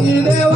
माझ्यासारखी देवाच्या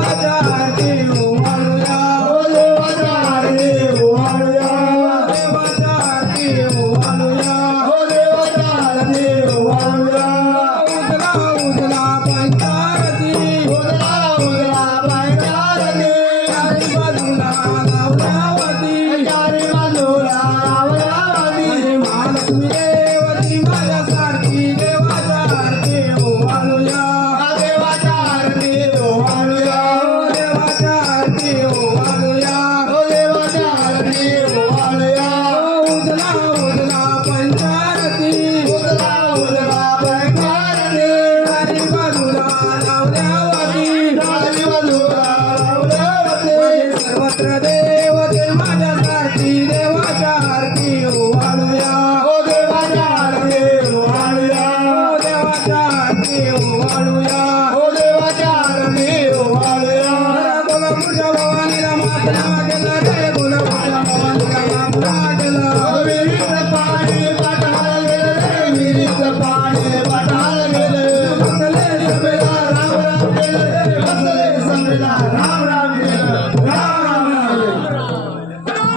सर्वत्र देव दे माझ्या हो देवाच्या आरती ओवाळूया हो देवाच्या हो देवाच्या आरती ओवाळूया बोला मुझ्या भवानीला मात्र ராம ராம ராம.